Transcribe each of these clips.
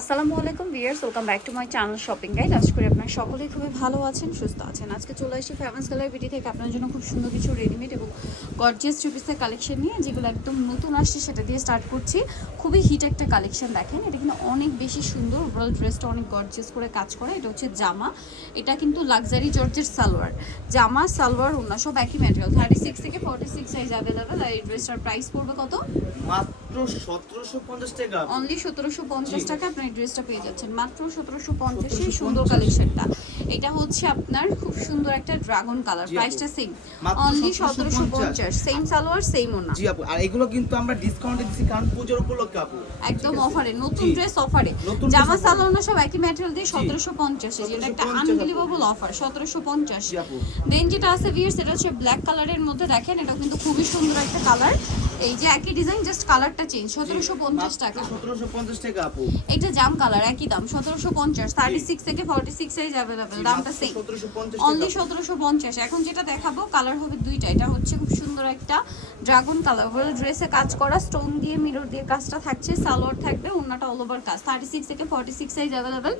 আসসালামু আলাইকুম viewers welcome back to my channel shopping guide. আজ করে আপনার সকলেই খুবই ভালো আছেন, সুস্থ আছেন। আজকে চলে এসেছি ফ্যামাস গ্যালারি বিটি থেকে। আপনার জন্য খুব সুন্দর কিছু রেডিমেড এবং গর্জিয়াস থ্রি পিসের কালেকশন নিয়ে যেগুলো একদম নতুন আসছে সেটা দিয়ে স্টার্ট করছি। খুবই হিট একটা কালেকশন দেখেন। এটা কিন্তু অনেক বেশি সুন্দর। ওভারঅল ড্রেসটা অনেক গর্জিয়াস করে কাজ করে। এটা হচ্ছে জামা। এটা কিন্তু লাক্সারি জর্জের সালোয়ার। জামা সালোয়ার অন্য সব একই ম্যাটেরিয়াল থার্টি সিক্স থেকে ফর্টি সিক্স সাইজ অ্যাভেলেবেল আর এই ড্রেসটার প্রাইস পড়বে কত? মাত্র সতেরোশো পঞ্চাশ টাকা। অনলি সতেরোশো পঞ্চাশ টাকা আপনার এই ড্রেসটা পেয়ে যাচ্ছেন। মাত্র সতেরোশো পঞ্চাশে 1750 সুন্দর কালেকশনটা এটা হচ্ছে আপনার খুব সুন্দর একটা ড্রাগন কালার। প্রাইসটা সেম অনলি 1750 সতেরোশো পঞ্চাশ। সেম সালোয়ার সেম ওনা। জি আপু আর এগুলো কিন্তু আমরা ডিসকাউন্টে দিচ্ছি কারণ পুজোর উপলক্ষে আপু। একদম অফারে নতুন ড্রেস অফারে জামা। সালোয়ার না সব একই ম্যাটেরিয়াল দিয়ে সতেরোশো পঞ্চাশে যেটা একটা আনবিলিভেবল অফার সতেরোশো পঞ্চাশ। দেন যেটা আছে ভিয়ার সেটা হচ্ছে ব্ল্যাক কালারের মধ্যে দেখেন এটা কিন্তু খুবই সুন্দর একটা কালার এই যে একই ডিজাইন জাস্ট কালারটা চেঞ্জ সতেরোশো পঞ্চাশ টাকা। সতেরোশো পঞ্চাশ টাকা আপু। এটা জাম কালার একই দাম সতেরোশো পঞ্চাশ। থার্টি সিক্স থেকে ফর্টি সিক্স সাইজ অ্যাভেলেবেল দামটা সেম অনলি সতেরোশো পঞ্চাশ এখন যেটা দেখাবো কালার হবে দুইটা। এটা হচ্ছে খুব সুন্দর একটা ড্রাগন কালার ওভারঅল ড্রেসে কাজ করা স্টোন দিয়ে মিরর দিয়ে কাজটা থাকছে সালোয়ার থাকবে অন্যটা অল ওভার কাজ। থার্টি সিক্স থেকে ফর্টি সিক্স সাইজ অ্যাভেলেবেল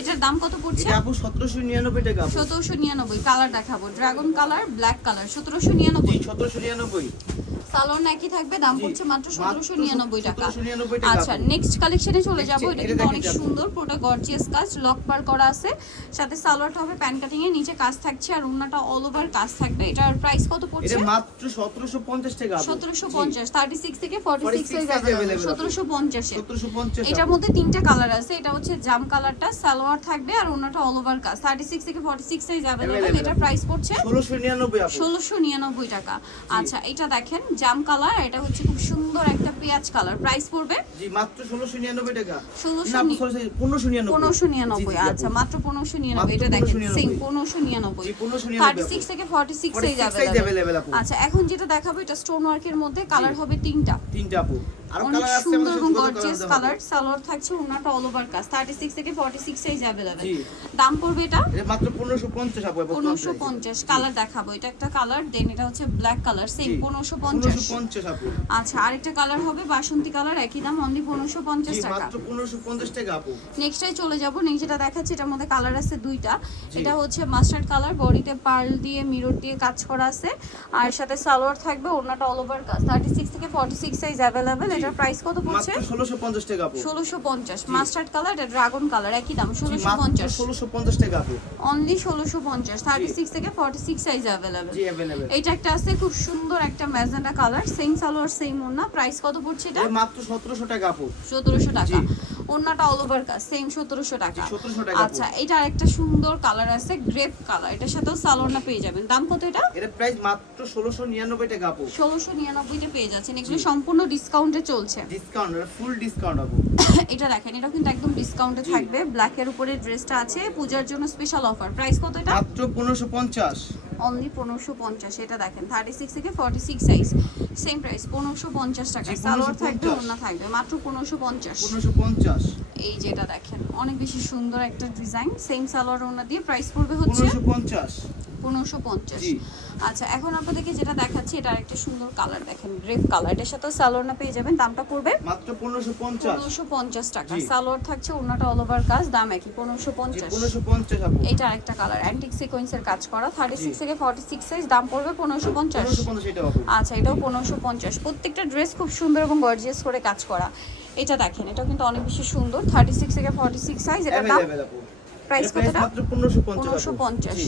এটার দাম কত পড়ছে? সতেরোশো নিরানব্বই টাকা সতেরোশো নিরানব্বই। কালার দেখাবো। ড্রাগন কালার ব্ল্যাক কালার সতেরোশো নিরানব্বই। সতেরোশো নিরানব্বই। সালোয়ার একই থাকবে? দাম পড়ছে মাত্র সতেরোশো নিরানব্বই টাকা। 1799 টাকা। আচ্ছা নেক্সট কালেকশনে চলে যাব। এটা এটা কিন্তু অনেক সুন্দর পুরোটা গর্জিয়াস কাজ। লক বার করা আছে। সাথে সালোয়ারটা হবে প্যান কাটিং এর নিচে কাজ থাকছে আর ওন্নাটা অল ওভার কাজ থাকবে। এটার প্রাইস কত এটা মাত্র সতেরোশো পঞ্চাশ টাকা আপু। সতেরোশো পঞ্চাশ থার্টি সিক্স থেকে ফর্টি 46 সিক্স size available আছে। সতেরোশো পঞ্চাশে। এটার মধ্যে তিনটা কালার আছে। এটা হচ্ছে জাম কালারটা সালোয়ার থাকবে আর ওন্নাটা অল ওভার কাজ। থার্টি সিক্স থেকে ফর্টি সিক্স সাইজ অ্যাভেলেবেল এটার প্রাইস পড়ছে ষোলোশো নিরানব্বই আপু। ষোলোশো নিরানব্বই টাকা। আচ্ছা এটা দেখেন জাম কালার এটা হচ্ছে খুব সুন্দর একটা পেঁয়াজ কালার। প্রাইস পড়বে? জি মাত্র ষোলোশো নিরানব্বই টাকা। ষোলোশো না আপু নি- sorry, sorry, পনেরোশো নিরানব্বই। পনেরোশো জি, নিরানব্বই জি, আপু। আচ্ছা মাত্র পনেরোশো নিরানব্বই মাত্র এটা দেখেন 1599 সেম জি, 1599 থার্টি আপু। সিক্স থেকে ফর্টি সিক্স 46 এই যাবে। আচ্ছা এখন যেটা দেখাবো এটা স্টোন ওয়ার্কের মধ্যে কালার হবে তিনটা। তিনটা আপু। অনেক সুন্দর এবং গর্জিয়াস কালার সালোয়ার থাকছে ওনাটা অল ওভার কাজ থার্টি সিক্স থেকে সাইজ। দাম পড়বে এটা? এটা মাত্র আপু কালার দেখাবো। এটা একটা কালার দেন এটা হচ্ছে ব্ল্যাক কালার সেম জি। পনেরোশো পঞ্চাশ। 1550 আপু। আচ্ছা আরেকটা কালার হবে বাসন্তী কালার একই দাম অনলি পনেরোশো পঞ্চাশ জি টাকা। মাত্র 1550 টাকা আপু। নেক্সটটাই চলে যাব যেটা দেখাচ্ছি এটার মধ্যে কালার আছে দুইটা। এটা হচ্ছে মাস্টার্ড কালার বডিতে পার্ল দিয়ে মিরর দিয়ে কাজ করা আছে। আর সাথে সালোয়ার থাকবে ওনাটা অল ওভার কাজ থার্টি সিক্স থেকে ফর্টি সিক্স সাইজ অ্যাভেলেবেল। এটার প্রাইস কত পড়ছে মাত্র 1650 টাকা আপু ষোলোশো পঞ্চাশ মাস্টার্ড কালার এটা ড্রাগন কালার একই দাম জি, ষোলোশো মাত্র পঞ্চাশ 1650 টাকা আপু অনলি ষোলোশো পঞ্চাশ থার্টি সিক্স থেকে ফর্টি সিক্স সাইজ অ্যাভেলেবেল জি अवेलेबल এইটা একটা আছে খুব সুন্দর একটা magenta colour same salwar same ওনা প্রাইস কত পড়ছে এটা এটা মাত্র 1700 টাকা আপু সতেরোশো টাকা ওনাটা অল ওভার কাজ সেম সতেরোশো টাকা। জি, 1700 টাকা আচ্ছা এটা একটা সুন্দর কালার আছে গ্রেপ কালার এটার সাথেও সালোয়ারটা পেয়ে যাবেন। দাম কত এটা? এটা প্রাইস মাত্র 1699 টাকা আপু ষোলোশো নিরানব্বইতে পেয়ে যাচ্ছেন। এগুলো সম্পূর্ণ ডিসকাউন্টে চলছে। ডিসকাউন্ট ফুল ডিসকাউন্ট আপু এটা দেখেন এটা কিন্তু একদম ডিসকাউন্টে। থাকবে। ব্ল্যাকের উপরে ড্রেসটা আছে। পূজার জন্য স্পেশাল অফার প্রাইস কত এটা? মাত্র 1550 অনলি পনেরোশো পঞ্চাশ এটা দেখেন থার্টি সিক্স থেকে forty six size same price পনেরোশো পঞ্চাশ টাকা। সালোয়ার থাকবে ওনা থাকবে মাত্র পনেরোশো পঞ্চাশ। 1550 এই যেটা দেখেন অনেক বেশি সুন্দর একটা ডিজাইন সেম সালোয়ার ওনা দিয়ে প্রাইস পড়বে হচ্ছে 1550 পনেরোশো পঞ্চাশ। আচ্ছা এখন আপনাদেরকে যেটা দেখাচ্ছি এটা একটা সুন্দর কালার দেখেন গ্রেপ কালার। এটার সাথে সালোয়ারটা পেয়ে যাবেন দামটা পড়বে মাত্র পনেরোশো পঞ্চাশ। পনেরোশো পঞ্চাশ টাকা। সালোয়ার থাকছে ওনাটা অল ওভার কাজ দাম একই পনেরোশো পঞ্চাশ। পনেরোশো পঞ্চাশ এটা একটা কালার অ্যান্টিক সিকোয়েন্সের কাজ করা থার্টি সিক্স থেকে ফর্টি সিক্স সাইজ দাম পড়বে পনেরোশো পঞ্চাশ। আচ্ছা এটাও পনেরোশো পঞ্চাশ। প্রত্যেকটা ড্রেস খুব সুন্দর এবং গর্জিয়াস করে কাজ করা। এটা দেখেন এটা কিন্তু অনেক বেশি সুন্দর থার্টি সিক্স থেকে ফর্টি সিক্স সাইজ এটা দাম প্রাইস কত মাত্র 1550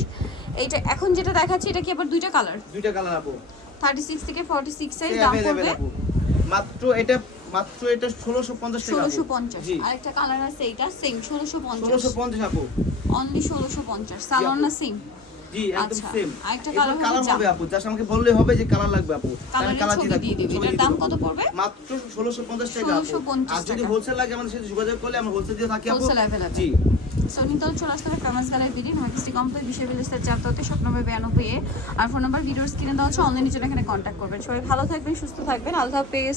এইটা এখন যেটা দেখাচ্ছি এটা কি আবার দুইটা কালার দুইটা কালার আপু। 36 থেকে 46 সাইজ দাম পড়বে। মাত্র এটা মাত্র এটা 1650 টাকা 1650 আরেকটা কালার আছে এটা সেম 1650 1650 আপু। অনলি 1650 সালোন না সেম আচ্ছা। লাগবে আপু। দিয়ে দিবে। দাম কত পড়বে? মাত্র 1650 টাকা আর যদি হোলসেল লাগে আমাদের সাথে যোগাযোগ করলে আমরা হোলসেল দিয়ে থাকি আপু। হোলসেল জি। সোনি তো চলে আসতে হবে ফেমাস গ্যালারি দিদি মার্কেস্টি কমপ্লেক্স বিশ্ব বিলিস্তার চারটাতে শপ নম্বর বিরানব্বই এ আর ফোন নাম্বার ভিডিওর স্ক্রিনে দেওয়া হচ্ছে অনলাইনে জন্য এখানে কন্ট্যাক্ট করবেন। সবাই ভালো থাকবেন, সুস্থ থাকবেন। আল্লাহ হাফেজ।